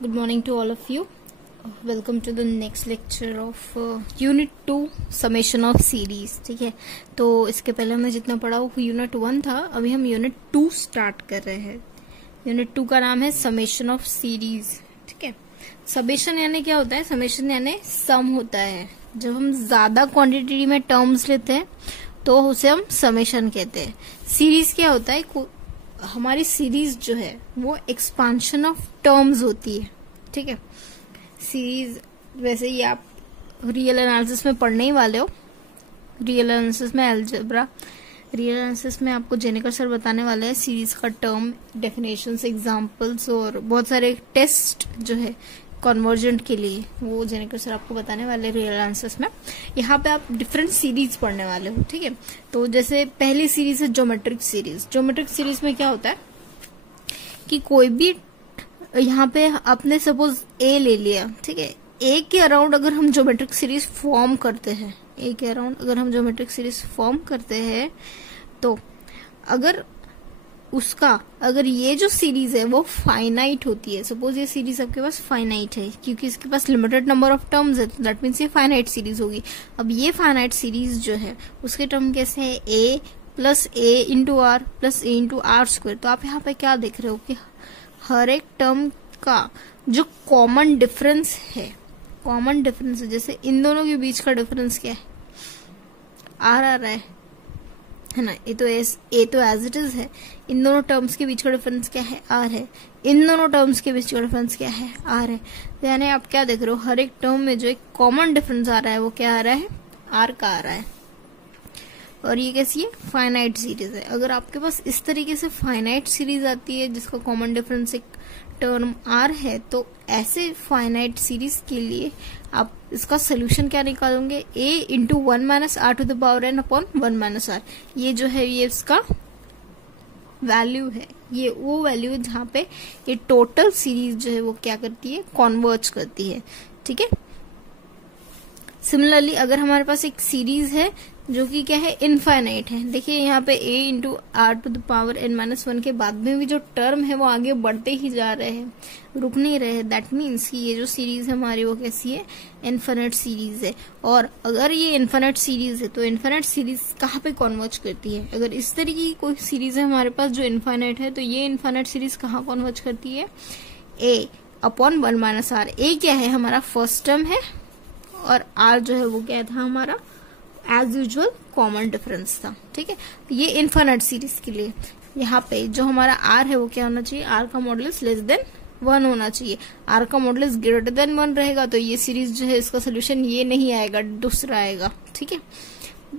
Good morning to all of you. Welcome to the next lecture of Unit 2 Summation of Series. ठीक है, तो इसके पहले हमने जितना पढ़ा वो Unit 1 था. अभी हम Unit 2 स्टार्ट कर रहे हैं. Unit 2 का नाम है Summation of Series. ठीक है, समेशन यानी क्या होता है? समेशन यानी सम होता है. जब हम ज्यादा क्वांटिटी में टर्म्स लेते हैं तो उसे हम समेशन कहते हैं. सीरीज क्या होता है? हमारी सीरीज जो है वो एक्सपांशन ऑफ टर्म्स होती है. ठीक है, सीरीज वैसे ही आप रियल एनालिसिस में पढ़ने ही वाले हो. रियल एनालिसिस में अलजेब्रा, रियल एनालिसिस में आपको जेनिकर सर बताने वाले हैं सीरीज का टर्म, डेफिनेशंस, एग्जांपल्स और बहुत सारे टेस्ट जो है कन्वर्जेंट के लिए वो जेनिकर सर आपको बताने वाले हैं रियल एनालिसिस में. यहाँ पे आप डिफरेंट सीरीज पढ़ने वाले हो. ठीक है, तो जैसे पहली सीरीज है ज्योमेट्रिक सीरीज. ज्योमेट्रिक सीरीज में क्या होता है कि कोई भी यहाँ पे आपने सपोज ए ले लिया. ठीक है, ए के अराउंड अगर हम ज्योमेट्रिक सीरीज फॉर्म करते हैं, ए के अराउंड अगर हम ज्योमेट्रिक सीरीज फॉर्म करते हैं तो अगर ये जो सीरीज है वो फाइनाइट होती है. सपोज ये सीरीज आपके पास फाइनाइट है क्योंकि इसके पास लिमिटेड नंबर ऑफ टर्म्स है, तो दैट मीन्स ये फाइनाइट सीरीज होगी. अब ये फाइनाइट सीरीज जो है उसके टर्म कैसे है? A plus a into r plus a into r square. तो आप यहाँ पे क्या देख रहे हो कि हर एक टर्म का जो कॉमन डिफरेंस है, जैसे इन दोनों के बीच का डिफरेंस क्या है? आर आ रहा है ना. ये तो एज इट इज है. इन दोनों टर्म्स के बीच का डिफरेंस क्या है? आर है. इन दोनों टर्म्स के बीच का डिफरेंस क्या है? आर है. तो यानी आप क्या देख रहे हो? हर एक टर्म में जो एक कॉमन डिफरेंस आ रहा है वो क्या आ रहा है? आर का आ रहा है. और ये कैसी है? फाइनाइट सीरीज है. अगर आपके पास इस तरीके से फाइनाइट सीरीज आती है जिसका कॉमन डिफरेंस एक टर्म आर है, तो ऐसे फाइनाइट सीरीज के लिए आप इसका सोल्यूशन क्या निकालोगे? A into 1 minus r to the power n upon 1 minus r. ये जो है ये इसका वैल्यू है. ये वो वैल्यू है जहां पे ये टोटल सीरीज जो है वो क्या करती है? कॉन्वर्ज करती है. ठीक है, सिमिलरली अगर हमारे पास एक सीरीज है जो कि क्या है? इनफाइनाइट है. देखिए यहाँ पे a into r to the power n minus 1 के बाद में भी जो टर्म है वो आगे बढ़ते ही जा रहे हैं, रुक नहीं रहे. दैट मीन्स कि ये जो सीरीज है हमारी वो कैसी है? इनफाइनाइट सीरीज है. और अगर ये इनफाइनाइट सीरीज है तो इनफाइनाइट सीरीज कहाँ पे कॉन्वर्ज करती है? अगर इस तरीके की कोई सीरीज है हमारे पास जो इनफाइनाइट है तो ये इनफाइनाइट सीरीज कहाँ कॉन्वर्ज करती है? a upon 1 minus r. A क्या है? हमारा फर्स्ट टर्म है और आर जो है वो क्या था? हमारा एज यूजुअल कॉमन डिफरेंस था. ठीक है, ये इनफाइनाइट सीरीज के लिए यहाँ पे जो हमारा आर है वो क्या होना चाहिए? आर का मॉडुलस लेस देन 1 होना चाहिए. आर का मॉडुलस ग्रेटर देन 1 रहेगा तो ये सीरीज जो है इसका सोल्यूशन ये नहीं आएगा, दूसरा आएगा. ठीक है,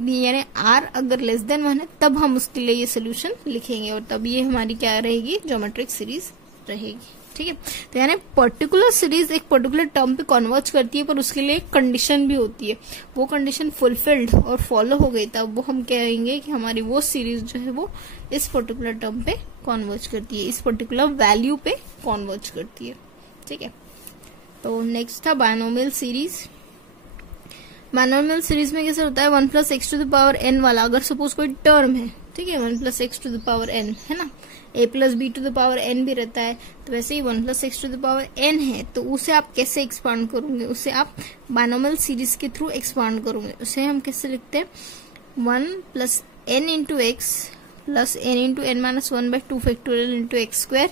यानी आर अगर लेस देन 1 है तब हम उसके लिए ये सोल्यूशन लिखेंगे और तब ये हमारी क्या रहेगी? ज्योमेट्रिक सीरीज रहेगी. ठीक है, तो यानी पर्टिकुलर सीरीज एक पर्टिकुलर टर्म पे कन्वर्ज करती है, पर उसके लिए एक कंडीशन भी होती है. वो कंडीशन फुलफिल्ड और फॉलो हो गई तब वो हम कहेंगे कि हमारी वो सीरीज जो है वो इस पर्टिकुलर टर्म पे कन्वर्ज करती है, इस पर्टिकुलर वैल्यू पे कन्वर्ज करती है. ठीक है, तो नेक्स्ट था बायनोमियल सीरीज. बायनोमियल सीरीज में कैसे होता है? 1 plus x to the power n वाला अगर सपोज कोई टर्म है, ठीक है, 1 plus x to the power n है ना, a plus b to the power n भी रहता है, तो वैसे ही 1 plus x to the power n है तो उसे आप कैसे एक्सपांड करोगे? उसे आप बायनोमियल सीरीज के थ्रू एक्सपांड करोगे. उसे हम कैसे लिखते हैं? 1 plus n into x plus n into n minus 1 by 2 factorial into x square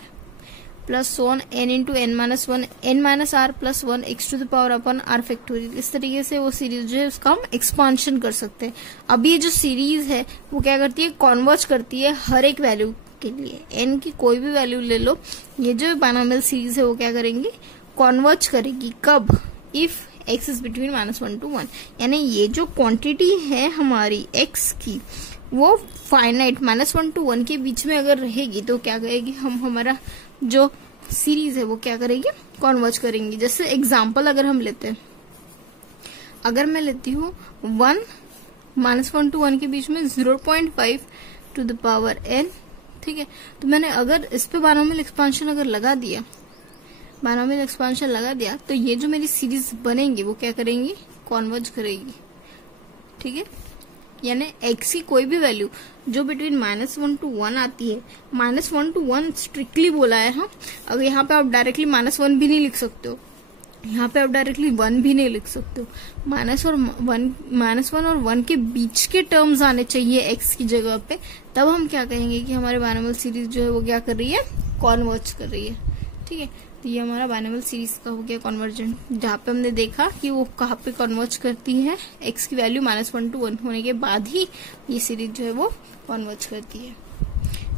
plus 1 n into n minus 1 n minus r plus 1 x to the power upon r factorial. इस तरीके से वो सीरीज जो है उसका हम expansion कर सकते हैं. अब ये जो सीरीज है वो क्या करती है? कॉन्वर्ज करती है हर एक वैल्यू के लिए. एन की कोई भी वैल्यू ले लो, ये जो बायनोमियल सीरीज है वो क्या करेंगी? कॉन्वर्ज करेगी. कब? If x is between -1 to 1. यानी ये जो क्वांटिटी है हमारी एक्स की वो फाइनाइट -1 to 1 के बीच में अगर रहेगी तो क्या करेगी? हम हमारा जो सीरीज है वो क्या करेगी? कॉन्वर्ज करेंगी. जैसे एग्जाम्पल अगर हम लेते हैं, अगर मैं लेती हूँ 1 -1 to 1 के बीच में 0.5 टू द पावर एन. ठीक है, तो मैंने अगर इस पे बायनोमियल एक्सपांशन अगर लगा दिया, तो ये जो मेरी सीरीज बनेगी वो क्या करेंगी? कॉन्वर्ज करेगी. ठीक है, यानी x की कोई भी वैल्यू जो बिटवीन -1 to 1 आती है, -1 to 1 स्ट्रिक्टली बोला है। हाँ, अगर यहाँ पे आप डायरेक्टली -1 भी नहीं लिख सकते हो, यहाँ पे आप डायरेक्टली 1 भी नहीं लिख सकते हो। -1 और 1 के बीच के टर्म्स आने चाहिए x की जगह पे, तब हम क्या कहेंगे कि हमारे बाइनोमियल सीरीज जो है वो क्या कर रही है, कॉन्वर्ज कर रही है। ठीक है, तो ये हमारा बाइनोमियल सीरीज का हो गया कॉन्वर्जेंट, जहाँ पे हमने देखा कि वो कहाँ पे कन्वर्ज करती है, x की वैल्यू -1 to 1 होने के बाद ही ये सीरीज जो है वो कन्वर्ज करती है।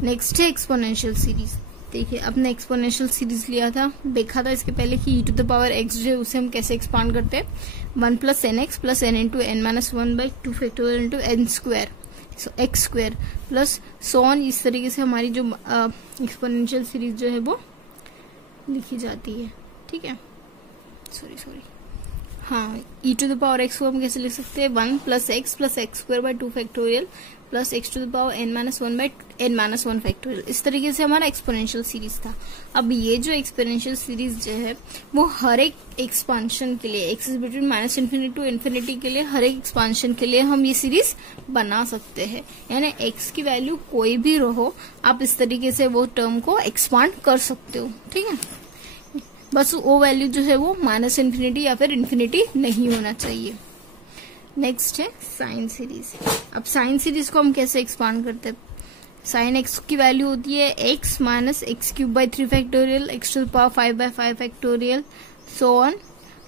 नेक्स्ट है एक्सपोनेंशियल सीरीज। देखिए, अपने एक्सपोनेंशियल सीरीज लिया था, देखा था इसके पहले कि e to the power x जो है उसे हम कैसे एक्सपांड करते हैं, 1 + nx + n × n-1/2 factorial × n² x square plus so on. इस तरीके से हमारी जो एक्सपोनेंशियल सीरीज जो है वो लिखी जाती है। ठीक है, सॉरी हाँ, e to the power x को हम कैसे लिख सकते हैं, 1 + x + x² 2 factorial plus x to the power n-1/n-1 factorial. इस तरीके से हमारा एक्सपोनेंशियल सीरीज था। अब ये जो एक्सपोनेंशियल सीरीज जो है वो हर एक एक्सपांशन के लिए, x बिटवीन -∞ to ∞ के लिए, हर एक एक्सपांशन के लिए हम ये सीरीज बना सकते हैं। यानी x की वैल्यू कोई भी रहो, आप इस तरीके से वो टर्म को एक्सपांड कर सकते हो। ठीक है, बस वो वैल्यू जो है वो -∞ या फिर ∞ नहीं होना चाहिए। नेक्स्ट है साइन सीरीज। अब साइन सीरीज को हम कैसे एक्सपांड करते हैं, साइन x की वैल्यू होती है x - x³ 3 factorial, x to the power 5/5 factorial, so on.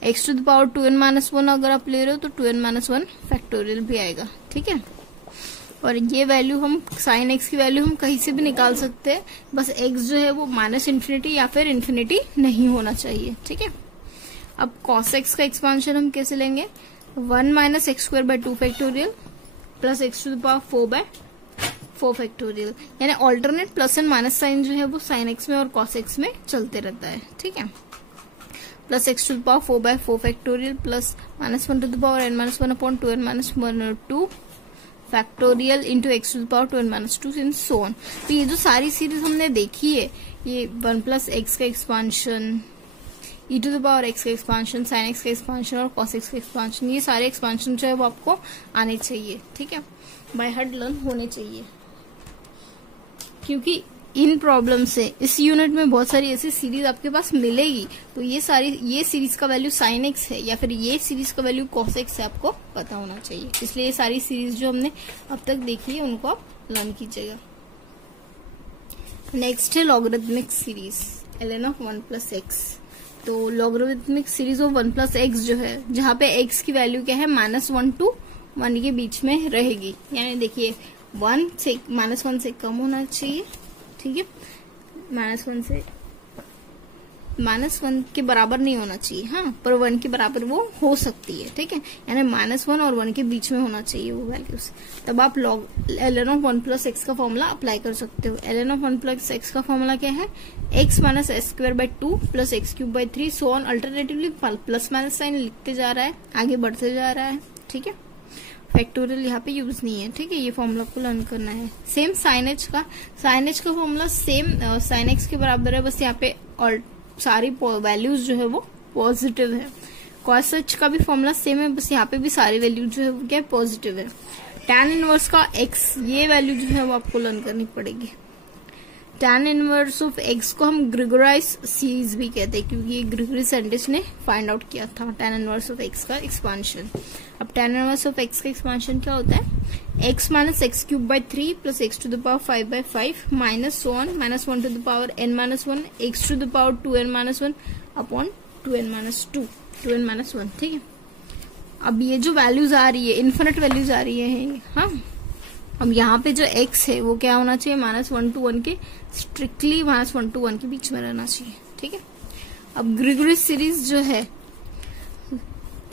x to the power 2n-1 अगर आप ले रहे हो तो 2n-1 फैक्टोरियल भी आएगा। ठीक है, और ये वैल्यू हम साइन x की वैल्यू हम कहीं से भी निकाल सकते हैं, बस x जो है वो -∞ या फिर ∞ नहीं होना चाहिए। ठीक है, अब cos x का एक्सपांशन हम कैसे लेंगे, 1 - x² 2 factorial plus x to the power 4/4 factorial. यानी alternate plus and minus sign जो है वो साइन x में और cos x में चलते रहता है। ठीक है, plus x to the power 4/4 factorial plus -1 to the power n-1/2 factorial into x to the power 2n-2 in so on. तो ये जो सारी सीरीज हमने देखी है, ये 1 + x का expansion, e to the power x का एक्सपांशन, sin x का एक्सपांशन और cos x का एक्सपांशन, ये सारे एक्सपांशन जो है वो आपको आने चाहिए। ठीक है, बाय हार्ट लर्न होने चाहिए, क्योंकि इन प्रॉब्लम से इस यूनिट में बहुत सारी ऐसी सीरीज आपके पास मिलेगी। तो ये सीरीज का वैल्यू sin x है या फिर ये सीरीज का वैल्यू cos x है, आपको पता होना चाहिए। इसलिए ये सारी सीरीज जो हमने अब तक देखी है उनको आप लर्न कीजिएगा। नेक्स्ट है logarithmic series, ln of 1 + x। तो लॉगरिथमिक सीरीज ऑफ 1 + x जो है, जहाँ पे x की वैल्यू क्या है, -1 to 1 के बीच में रहेगी। यानी देखिए 1 से कम होना चाहिए। ठीक है, -1 के बराबर नहीं होना चाहिए, हाँ, पर 1 के बराबर वो हो सकती है। ठीक है, यानी -1 और 1 के बीच में होना चाहिए वो वैल्यूज, तब आप ln of 1 + x का फॉर्मूला अप्लाई कर सकते हो। ln of 1 + x का फॉर्मूला क्या है, x - s² 2 + x³ 3 so on. Alternatively plus minus sign लिखते जा रहा है, आगे बढ़ते जा रहा है। ठीक है, फैक्टोरियल यहाँ पे यूज नहीं है। ठीक है, ये फॉर्मूला को लर्न करना है। सेम साइन एच का फॉर्मूला सेम साइन एक्स के बराबर है, बस यहाँ पे और सारी वैल्यूज जो है वो पॉजिटिव है। कॉस एच का भी फॉर्मूला सेम है, बस यहाँ पे भी सारी वैल्यूज जो है वो क्या पॉजिटिव है। tan इनवर्स का x, ये वैल्यू जो है वो आपको लर्न करनी पड़ेगी। tan इनवर्स ऑफ x को हम ग्रेगोराइज सीरीज भी कहते हैं, क्योंकि ये ग्रेगोरी सेंडिच ने फाइंड आउट किया था tan इनवर्स ऑफ x का एक्सपांशन। अब tan इनवर्स ऑफ x का एक्सपांशन क्या होता है, x - x³ 3 + x to the power 5/5 minus so on -1 to the power n-1 x to the power 2n-1 upon 2n-1। ठीक है, अब ये जो वैल्यूज आ रही है, इन्फिनिट वैल्यूज आ रही है। हाँ, अब यहाँ पे जो x है वो क्या होना चाहिए, -1 to 1 के, स्ट्रिक्टली -1 to 1 के बीच में रहना चाहिए। ठीक है, अब ग्रेगोरी सीरीज जो है,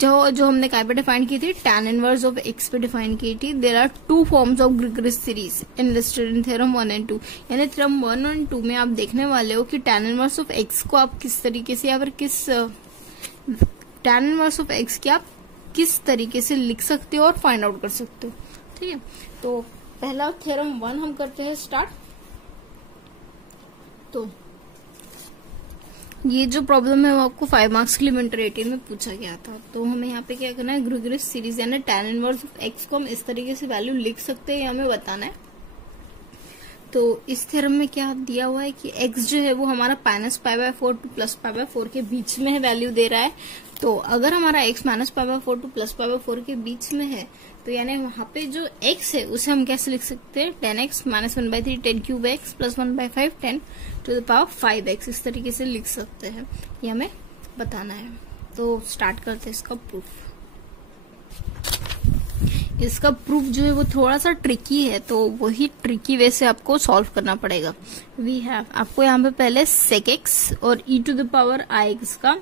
जो हमने काय पे डिफाइन की थी, tan इनवर्स ऑफ x पे डिफाइन की थी। There are 2 forms of Gregory series enlisted in theorem 1 and 2। यानी थ्योरम 1 और 2 में आप देखने वाले हो कि tan इनवर्स ऑफ x को आप किस तरीके से, या फिर tan इनवर्स ऑफ x की आप किस तरीके से लिख सकते हो और फाइंड आउट कर सकते हो। ठीक है, तो पहला थ्योरम 1 हम करते हैं स्टार्ट। तो ये जो प्रॉब्लम है वो आपको 5 मार्क्स के लिए विंटर 18 में पूछा गया था। तो हमें यहाँ पे क्या करना है, ग्रेगोरियस सीरीज यानी tan इनवर्स ऑफ x को हम इस तरीके से वैल्यू लिख सकते हैं, हमें बताना है। तो इस थ्योरम में क्या दिया हुआ है कि x जो है वो हमारा -π/4 टू +π/4 के बीच में है, वैल्यू दे रहा है। तो अगर हमारा x -π/4 टू +π/4 के बीच में है तो यानी वहां पे जो x है उसे हम कैसे लिख सकते हैं, 10x -1/3 10³ x +1/5 10⁵ इस तरीके से लिख सकते हैं, ये हमें बताना है। तो स्टार्ट करते हैं इसका प्रूफ। इसका प्रूफ जो है वो थोड़ा सा ट्रिकी है, तो वही ट्रिकी वे से आपको सॉल्व करना पड़ेगा। वी हैव, आपको यहाँ पे पहले sec x और e⁻⁻ का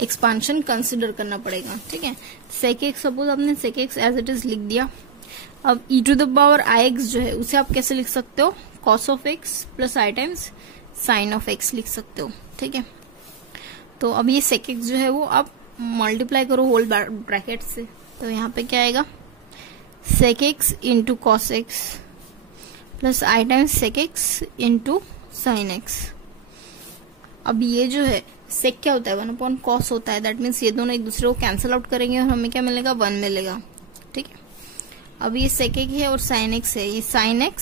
एक्सपांशन कंसिडर करना पड़ेगा, ठीक है। sec x, सपोज आपने sec x as it is लिख दिया। अब e⁻⁻ जो है उसे आप कैसे लिख सकते हो, cos of x plus i times sin of x लिख सकते हो, ठीक है। तो अब ये sec x जो है वो आप मल्टीप्लाई करो होल ब्रैकेट से, तो यहाँ पे क्या आएगा, sec x into cos x plus i times sec x into sin x। अब ये जो है sec क्या होता है, 1/cos होता है, दैट मीन्स ये दोनों एक दूसरे को कैंसिल आउट करेंगे और हमें क्या मिलेगा, 1 मिलेगा, ठीक है। अब ये sec x है और sin x है, ये sin x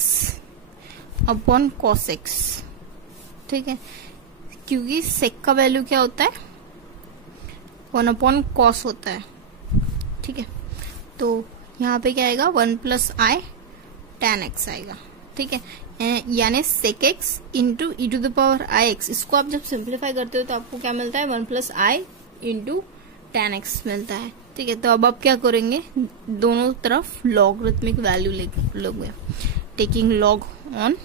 upon cos x, ठीक है, क्योंकि sec का वैल्यू क्या होता है, 1/cos होता है, ठीक है। तो यहाँ पे क्या आएगा, 1 + i tan x आएगा, ठीक है। यानी sec x इंटू e⁻⁻x, इसको आप जब सिंप्लीफाई करते हो तो आपको क्या मिलता है, 1 + i इंटू tan x मिलता है, ठीक है। तो अब आप क्या करेंगे, दोनों तरफ लॉगरिथमिक वैल्यू लोगे, taking log on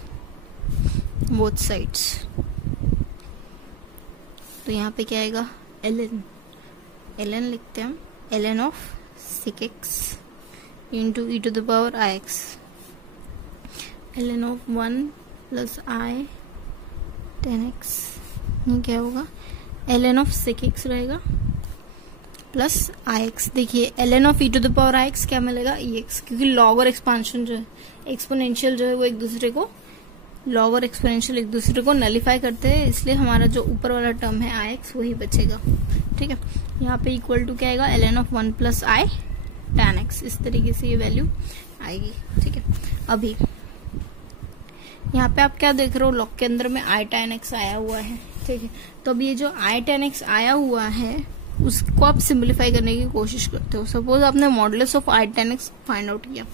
both sides. तो यहाँ पे क्या आएगा, ln लिखते हैं हम, ln of sec x into e⁻⁻x, ln of 1 + i tan x, ये क्या होगा, ln ऑफ sec x रहेगा प्लस ix। देखिए ln ऑफ e⁻⁻x क्या मिलेगा, ex, क्योंकि लॉग और एक्सपांशन जो है, एक्सपोनेंशियल जो है वो एक दूसरे को, लॉग और एक्सपोनेंशियल एक दूसरे को नलिफाई करते हैं, इसलिए हमारा जो ऊपर वाला टर्म है ix वही बचेगा, ठीक है। यहाँ पे इक्वल टू क्या आएगा, ln of 1 + i tan x, इस तरीके से ये वैल्यू आएगी, ठीक है। अभी यहाँ पे आप क्या देख रहे हो, लॉग के अंदर में i tan x आया हुआ है, ठीक है। तो अब ये जो i tan x आया हुआ है उसको आप सिंप्लीफाई करने की कोशिश करते हो। सपोज आपने modulus of i tan x find out किया,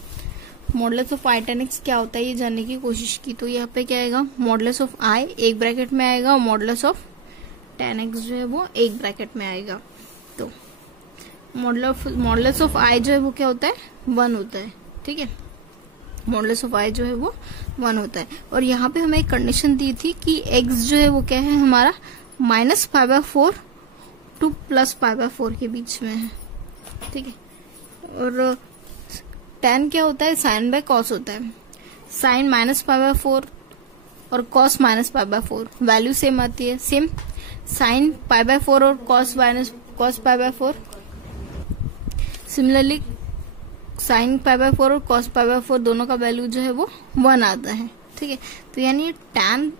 modulus of i tan x क्या होता है ये जानने की कोशिश की, तो यहाँ पे क्या आएगा, मॉडुलस ऑफ i एक ब्रैकेट में आएगा और मॉडुलस ऑफ tan x जो है वो एक ब्रैकेट में आएगा। तो मॉडुलस ऑफ i जो है वो क्या होता है, 1 होता है, ठीक है। मॉडुलस ऑफ i जो है वो 1 होता है। और यहाँ पे हमें एक कंडीशन दी थी कि x जो है वो क्या है हमारा, -π/4 टू +π/4 के बीच में है, ठीक है। और tan क्या होता है, sin/cos होता है, sin -π/4 और cos -π/4 वैल्यू सेम आती है, सेम sin π/4 और cos π/4, सिमिलरली sin π/4 और cos π/4 दोनों का वैल्यू जो है वो 1 आता है, ठीक है। तो यानी tan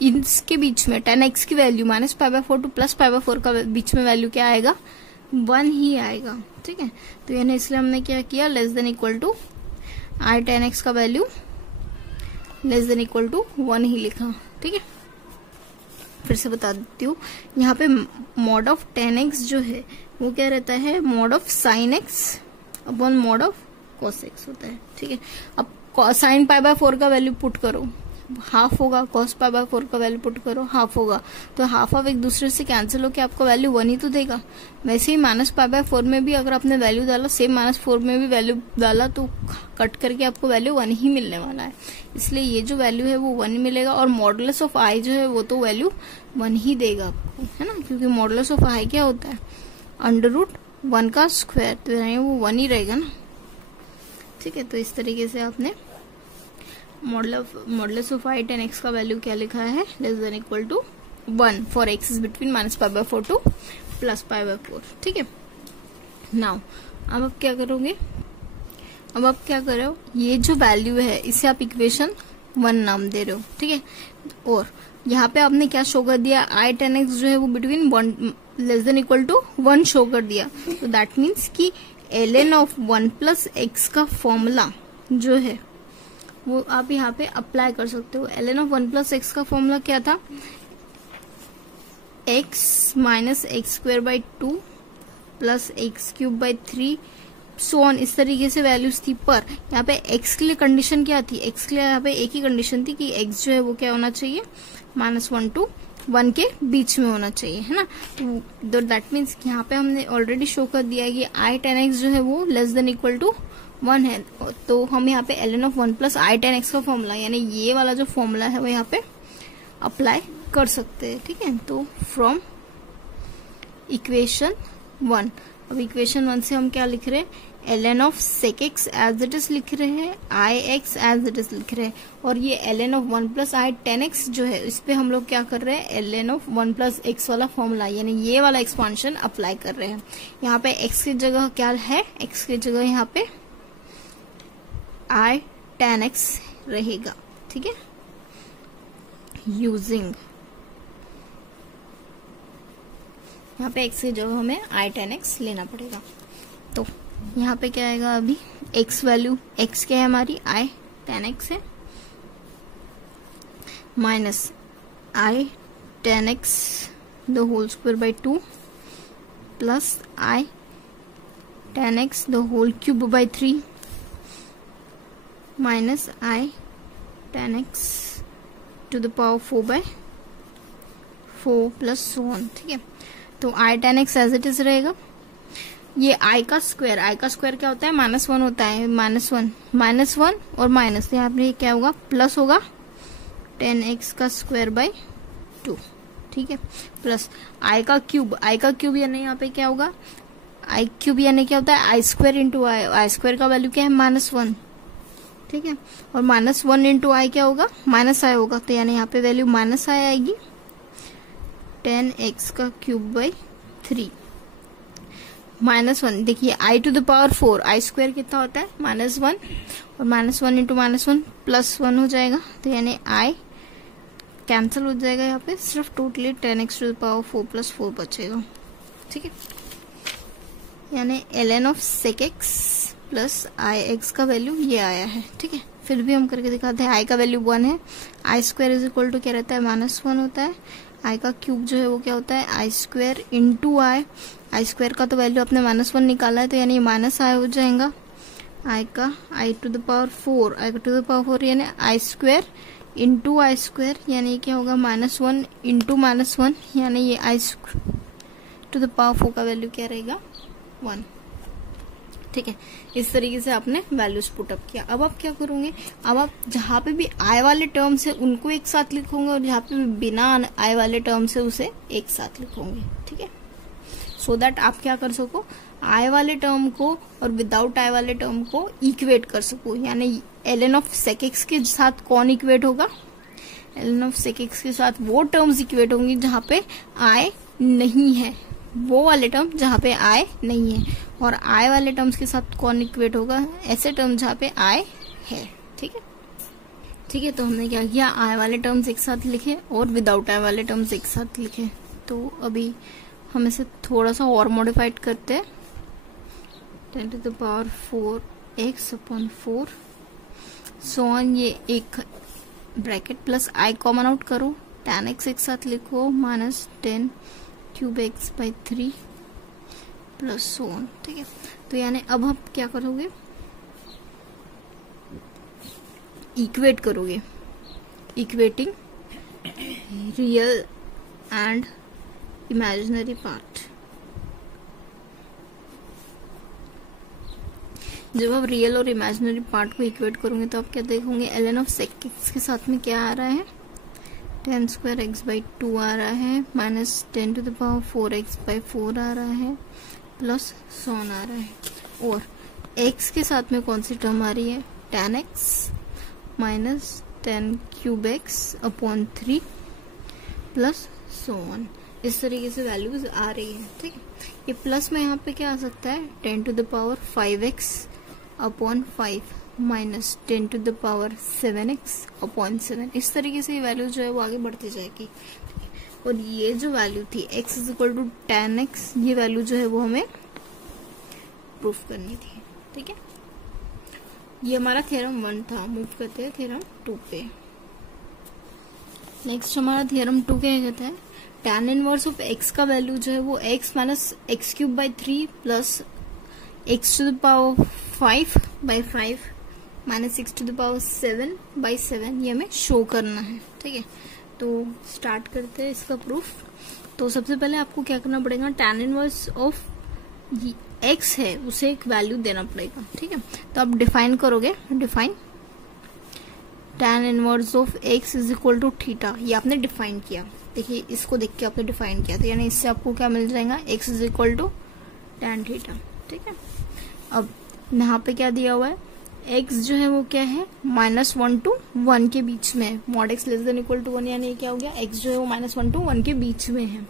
इसके बीच में tan x की वैल्यू -π/4 टू +π/4 का बीच में वैल्यू क्या आएगा, 1 ही आएगा, ठीक है। तो यानी इसलिए हमने क्या किया, less than equal to i tan x का value less than equal to 1 ही लिखा, ठीक है। फिर से बता देती हूँ, यहाँ पे मॉड ऑफ tan x जो है वो क्या रहता है, mod of sin x upon mod of cos x होता है, ठीक है। अब sin π/4 का वैल्यू पुट करो, हाफ होगा, cos π/4 का वैल्यू पुट करो, हाफ होगा, तो हाफ ऑफ एक दूसरे से कैंसिल होकर आपको वैल्यू 1 ही तो देगा। वैसे ही -π/4 में भी अगर आपने वैल्यू डाला, सेम -4 में भी वैल्यू डाला, तो कट करके आपको वैल्यू 1 ही मिलने वाला है, इसलिए ये जो वैल्यू है वो 1 मिलेगा। और मॉडुलस ऑफ i जो है वो तो वैल्यू 1 ही देगा आपको, है ना, क्योंकि मॉडुलस ऑफ i क्या होता है, √1 का स्क्वायर, तो वो 1 ही रहेगा ना, ठीक है। तो इस तरीके से आपने modulus of i tan x का वैल्यू क्या लिखा है, less than equal to 1 for x is between -π/4 to +π/4, ठीक है। नाउ अब आप क्या करोगे, अब आप क्या कर रहे हो, ये जो वैल्यू है इसे आप इक्वेशन 1 नाम दे रहे हो, ठीक है। और यहाँ पे आपने क्या शो कर दिया, आई 10x जो है वो between 1 less than equal to 1 show कर दिया। तो दैट मीन्स कि ln ऑफ 1 प्लस एक्स का फॉर्मूला जो है वो आप यहाँ पे अप्लाई कर सकते हो। ln ऑफ 1 प्लस एक्स का फॉर्मूला क्या था, x minus x square by 2 plus x cube by 3 so on, इस तरीके से वैल्यूज थी। पर यहाँ पे x के लिए कंडीशन क्या थी, x के लिए यहाँ पे एक ही कंडीशन थी कि x जो है वो क्या होना चाहिए, -1 to 1 के बीच में होना चाहिए, है ना। तो दैट मीन्स यहाँ पे हमने ऑलरेडी शो कर दिया है कि आई 10x जो है वो लेस देन इक्वल टू 1 है। तो हम यहाँ पे ln of 1 plus i 10x का फॉर्मूला यानी ये वाला जो फॉर्मूला है वो यहाँ पे अप्लाई कर सकते हैं, ठीक है। तो फ्रॉम इक्वेशन 1, अब इक्वेशन 1 से हम क्या लिख रहे हैं, ln of sec x as it is लिख रहे हैं, I x as it is लिख रहे हैं, और ये ln of 1 plus i 10x जो है इस पे हम लोग क्या कर रहे हैं, ln ऑफ 1 प्लस x वाला फॉर्मूला यानी ये वाला एक्सपांशन अप्लाई कर रहे हैं। यहाँ पे x की जगह क्या है, x की जगह यहाँ पे आई 10x रहेगा, ठीक है। यूजिंग यहाँ पे x की जगह हमें आई 10x लेना पड़ेगा। तो यहाँ पे क्या आएगा, अभी x वैल्यू, x क्या है हमारी, आई 10x है, minus i 10x the whole square by 2 plus i 10x the whole cube by 3 minus i 10x to the power 4 by 4 plus so on, ठीक है। तो आई 10x एज इट इज रहेगा। ये आई का स्क्वायर क्या होता है, -1 होता है, -1 और माइनस, यहाँ पे क्या होगा, प्लस होगा 10x का स्क्वायर बाई 2, ठीक है, प्लस आई का क्यूब यानी यहाँ पे क्या होगा, आई क्यूब यानी क्या होता है, आई स्क्वायर इंटू आई स्क्वायर का वैल्यू क्या है, -1, ठीक है, और -1 इंटू आई क्या होगा, माइनस आई होगा, तो यानी यहाँ पे वैल्यू माइनस आई आएगी, 10x का क्यूब बाई 3 -1, देखिए i to the power 4, i square कितना होता है, -1, और -1 इंटू -1 +1 हो जाएगा, तो यानी आई कैंसिल हो जाएगा, यहाँ पे सिर्फ totally 10x to the power 4 plus 4 बचेगा, ठीक है। यानी ln of sec x plus i x का वैल्यू ये आया है, ठीक है। फिर भी हम करके दिखाते हैं, आई का वैल्यू 1 है, आई स्क्वायर इज इक्वल टू क्या रहता है, -1 होता है, आई का क्यूब जो है वो क्या होता है, आई स्क्वायर इंटू आई स्क्वायर का तो वैल्यू अपने -1 निकाला है, तो यानी माइनस आई हो जाएगा, आई का आई टू द पावर 4 यानी आई स्क्वायर इंटू आई स्क्वायर यानी क्या होगा, -1 इंटू -1 यानी ये आई टू द पावर 4 का वैल्यू क्या रहेगा, 1, ठीक है। इस तरीके से आपने वैल्यूज पुटअप किया। अब आप क्या करोगे, अब आप जहाँ पे भी आई वाले टर्म है उनको एक साथ लिखोगे और जहाँ पे भी बिना आई वाले टर्म है उसे एक साथ लिखोगे, ठीक है, सो दैट आप क्या कर सको, आई वाले टर्म को और विदाउट आई वाले टर्म को इक्वेट कर सको। यानी ln ऑफ sec x के साथ कौन इक्वेट होगा, ln ऑफ sec x के साथ वो टर्म्स इक्वेट होंगी जहाँ पे आई नहीं है, वो वाले टर्म जहाँ पे आई नहीं है, और आई वाले टर्म्स के साथ कौन इक्वेट होगा, ऐसे टर्म जहाँ पे आई है, ठीक है, ठीक है। तो हमने क्या किया, आई वाले टर्म्स एक साथ लिखे और विदाउट आई वाले टर्म्स एक साथ लिखे। तो अभी हम इसे थोड़ा सा और मॉडिफाइड करते हैं, 10 to the power 4x upon 4 so on, ये एक bracket plus i common out करो, tan x एक साथ लिखो, minus 10 cube x by 3 plus so on, ठीक है। तो यानी अब आप क्या करोगे, इक्वेट करोगे, equating real and imaginary part. जब आप रियल और इमेजिनरी पार्ट को इक्वेट करोगे तो आप क्या देखोगे, ln ऑफ sec x के साथ में क्या आ रहा है, 10 स्क्वायर x बाई 2 आ रहा है, minus 10 to the power 4x by 4 आ रहा है, प्लस सोन आ रहा है, और x के साथ में कौन सी टर्म आ रही है, tan x minus 10 cube x upon 3 plus so on. इस तरीके से वैल्यूज आ रही है, ठीक है। ये प्लस में यहाँ पे क्या आ सकता है, 10 to the power 5x upon 5 minus 10⁻7x/7। इस तरीके से ये वैल्यू जो है वो आगे बढ़ती जाएगी। और ये जो वैल्यू थी x = 10x, ये वैल्यू जो है वो हमें प्रूफ करनी थी। ठीक है, ये हमारा थ्योरम 1 था। मूव करते हैं थ्योरम 2 पे। नेक्स्ट हमारा थ्योरम 2 क्या कहता है, tan इनवर्स ऑफ x का वैल्यू जो है वो x - x³ + x⁵/5 - x⁷/7 ये हमें शो करना है। ठीक है, तो स्टार्ट करते हैं इसका प्रूफ। तो सबसे पहले आपको क्या करना पड़ेगा, tan इनवर्स ऑफ x है उसे एक वैल्यू देना पड़ेगा। ठीक है, तो आप डिफाइन करोगे, define tan inverse of x = theta, ये आपने डिफाइन किया। देखिए इसको देख के आपने डिफाइन किया, तो यानी इससे आपको क्या मिल जाएगा, x = tan थीटा। ठीक है, अब यहाँ पे क्या दिया हुआ है, x जो है वो क्या है, -1 to 1 के बीच में है। mod x <= 1 यानी क्या हो गया, x जो है वो -1 to 1 के बीच में है।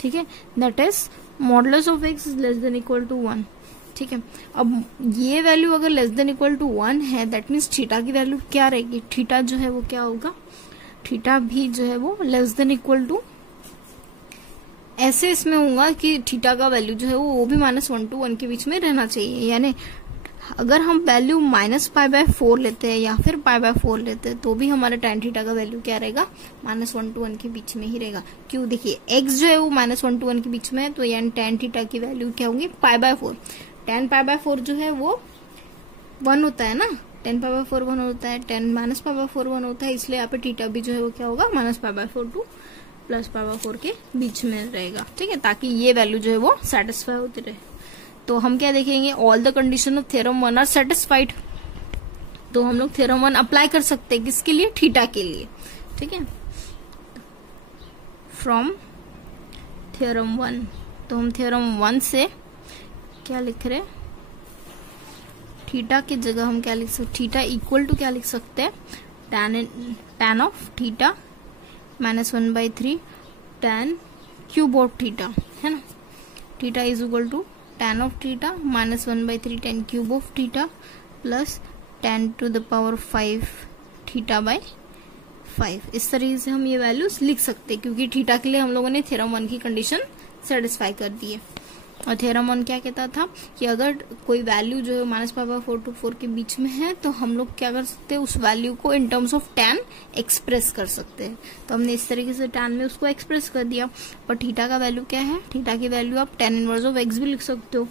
ठीक है, that is modulus of x <= 1। ठीक है, अब ये वैल्यू अगर <= 1 है, दैट मीन्स थीटा की वैल्यू क्या रहेगी, थीटा जो है वो क्या होगा, थीटा भी जो है वो <= ऐसे इसमें होगा कि थीटा का वैल्यू जो है वो भी -1 to 1 के बीच में रहना चाहिए। यानी अगर हम वैल्यू -π/4 लेते हैं या फिर π/4 लेते हैं, तो भी हमारा tan थीटा का वैल्यू क्या रहेगा, -1 to 1 के बीच में ही रहेगा। क्यों, देखिए x जो है वो -1 to 1 के बीच में है, तो यानी tan थीटा की वैल्यू क्या होगी, π/4। tan π/4 जो है वो 1 होता है ना, tan π/4 1 होता है, tan -π/4 1 होता है, इसलिए यहाँ पे थीटा भी जो है वो क्या होगा, -π/4 to +π/4 के बीच में रहेगा। ठीक है, ताकि ये वैल्यू जो है वो सेटिस्फाई होती रहे। तो हम क्या देखेंगे, all the condition of theorem 1 are satisfied. तो हम लोग थ्योरम 1 अप्लाई कर सकते हैं, किसके लिए, थीटा के लिए। ठीक है, फ्रॉम थ्योरम 1, तो हम थ्योरम 1 से क्या लिख रहे हैं, थीटा की जगह हम क्या लिख सकते, थीटा इक्वल टू क्या लिख सकते हैं, tan of theta -1/3 tan cube of theta, है ना। Theta is equal to tan of theta -1/3 tan cube of theta plus tan to the power 5 θ/5। इस तरीके से हम ये वैल्यूज लिख सकते हैं, क्योंकि थीटा के लिए हम लोगों ने थ्योरम 1 की कंडीशन सेटिस्फाई कर दी है। और थ्योरम 1 क्या कहता था कि अगर कोई वैल्यू जो है -π/4 to 4 के बीच में है, तो हम लोग क्या कर सकते हैं, उस वैल्यू को in terms of tan express कर सकते हैं। तो हमने इस तरीके से tan में उसको एक्सप्रेस कर दिया। पर थीटा का वैल्यू क्या है, थीटा की वैल्यू आप tan इनवर्स ऑफ x भी लिख सकते हो,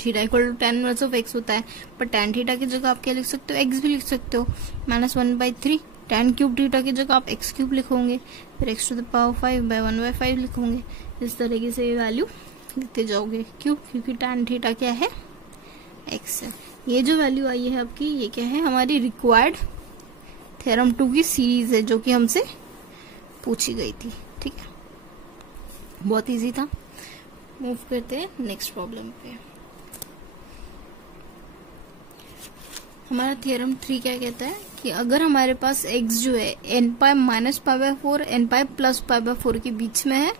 theta equal to tan inverse of x होता है। पर tan थीटा की जगह आप क्या लिख सकते हो, x भी लिख सकते हो, -1/3 tan क्यूब थीटा की जगह आप x³ लिखोगे, फिर x⁵/1/5 लिखोगे। इस तरीके से ये वैल्यू लिखते जाओगे। क्यों, क्योंकि tan थीटा क्या है, x है। ये जो वैल्यू आई है आपकी, ये क्या है, हमारी रिक्वायर्ड थ्योरम 2 की सीरीज है, जो कि हमसे पूछी गई थी। ठीक है, बहुत इजी था। मूव करते हैं नेक्स्ट प्रॉब्लम पे। हमारा थ्योरम 3 क्या कहता है कि अगर हमारे पास x जो है nπ -π/4 nπ + π/4 के बीच में है,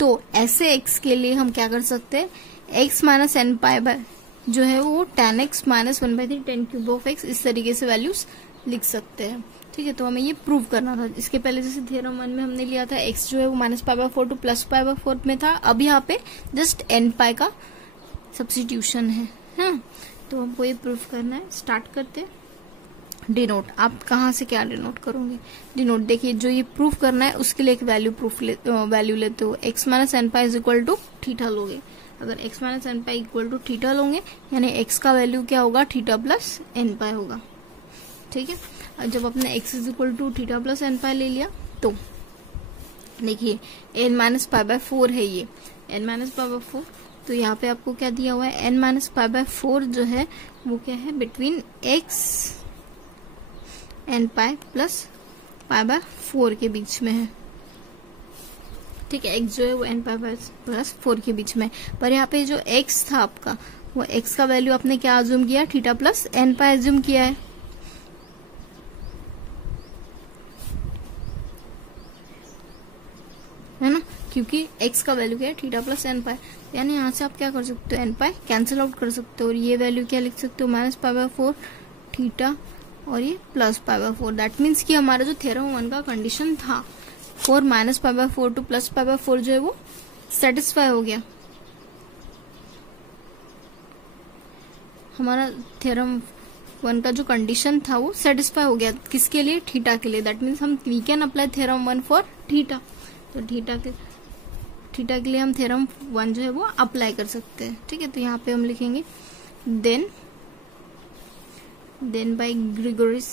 तो ऐसे x के लिए हम क्या कर सकते हैं, x - nπ जो है वो tan x -1/3 tan cube of x, इस तरीके से वैल्यूज लिख सकते हैं। ठीक है, तो हमें ये प्रूव करना था। इसके पहले जैसे थ्योरम 1 में हमने लिया था x जो है वो -π/4 to +π/4 में था, अब यहाँ पे जस्ट nπ का सब्स्टिट्यूशन है। हाँ, तो हमको ये प्रूफ करना है। स्टार्ट करते हैं। डिनोट, आप कहाँ से क्या डिनोट करोगे, डिनोट देखिए, जो ये प्रूफ करना है उसके लिए एक वैल्यू लेते हो, x - nπ = थीटा लोगे। अगर x - nπ = थीटा लोगे, यानी x का वैल्यू क्या होगा, थीटा प्लस nπ होगा। ठीक है, और जब अपने x = थीटा प्लस nπ ले लिया, तो देखिए n - π/4 है, ये n - π/4, तो यहाँ पे आपको क्या दिया हुआ है, n - π/4 जो है वो क्या है, बिटवीन x nπ प्लस π/4 के बीच में है। ठीक है, x जो है वो nπ+4 के बीच में। पर यहाँ पे जो x था आपका, वो x का वैल्यू आपने क्या अज्यूम किया, थीटा प्लस nπ अज्यूम किया है ना। क्योंकि x का वैल्यू क्या है, थीटा प्लस एन पाई। यानी यहाँ से आप क्या कर सकते हो, एन पाई कैंसिल आउट कर सकते हो और ये वैल्यू क्या लिख सकते हो, माइनस पाई बाय 4 थीटा और ये plus pi by 4। That means कि हमारा जो थ्योरम 1 का कंडीशन था for minus pi by 4 two plus pi by 4 जो है वो सेटिस्फाई हो गया। हमारा थ्योरम 1 का जो कंडीशन था वो सेटिस्फाई हो गया। किसके लिए, थीटा के लिए। दैट मीन्स हम we can apply theorem 1 for theta. तो थीटा के लिए हम थ्योरम 1 जो है वो अप्लाई कर सकते हैं। ठीक है, तो यहाँ पे हम लिखेंगे then by Gregory's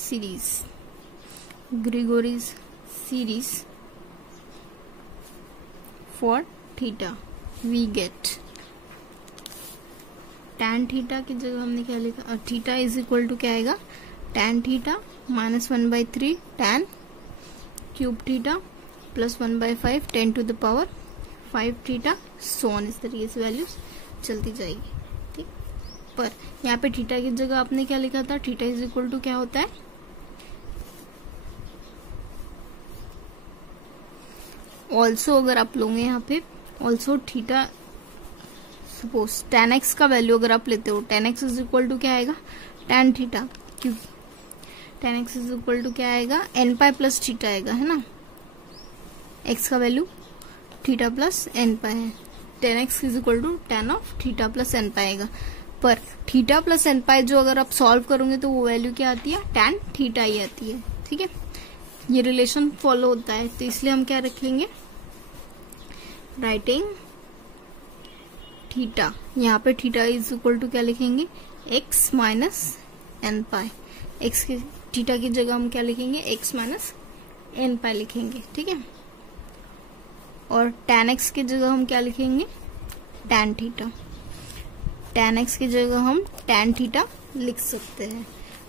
series for theta we get tan theta की जगह हमने क्या लिखा, थीटा इज इक्वल टू क्या आएगा, tan theta minus 1/3 tan cube theta plus 1/5 10 to the power 5 theta, so on. इस तरीके से वैल्यूज चलती जाएगी। ठीक, पर यहाँ पे थीटा की जगह आपने क्या लिखा था, थीटा इज इक्वल टू क्या होता है, ऑल्सो अगर आप लोगे यहाँ पे also theta, suppose tan x का वैल्यू अगर आप लेते हो, tan x is equal to क्या आएगा, tan थीटा, क्योंकि tan x is equal to क्या आएगा, n पाई प्लस थीटा आएगा, है ना। x का value theta plus n pi है, tan x is equal to tan of theta plus n pi आएगा। पर थीटा प्लस n पाई जो अगर आप सॉल्व करोगे तो वो वैल्यू क्या आती है, tan थीटा ही आती है। ठीक है, ये रिलेशन फॉलो होता है, तो इसलिए हम क्या रखेंगे, राइटिंग थीटा, यहाँ पे थीटा इज इक्वल टू क्या लिखेंगे, x माइनस एन पाई। एक्स की थीटा की जगह हम क्या लिखेंगे, x माइनस एन पाई लिखेंगे। ठीक है, और tan x की जगह हम क्या लिखेंगे, tan थीटा। tan x की जगह हम tan थीटा लिख सकते हैं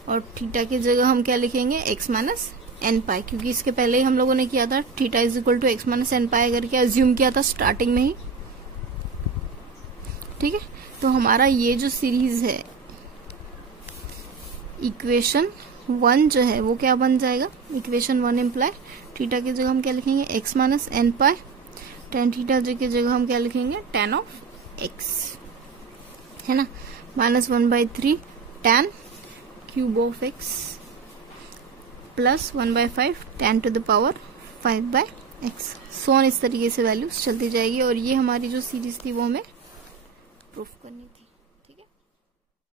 और थीटा की जगह हम क्या लिखेंगे, x माइनस एन पाई, क्योंकि इसके पहले ही हम लोगों ने किया था theta is equal to x minus n pi करके अज्यूम किया था स्टार्टिंग में ही। ठीक है, तो हमारा ये जो सीरीज है इक्वेशन 1 जो है वो क्या बन जाएगा, इक्वेशन 1 इम्प्लाई थीटा की जगह हम क्या लिखेंगे, x माइनस एन पाई, tan थीटा की जगह हम क्या लिखेंगे, tan ऑफ x, है ना, minus 1/3 tan cube of x plus 1/5 tan to the power 5/x, so on. इस तरीके से वैल्यूज चलती जाएगी और ये हमारी जो सीरीज थी वो हमें प्रूफ करनी थी।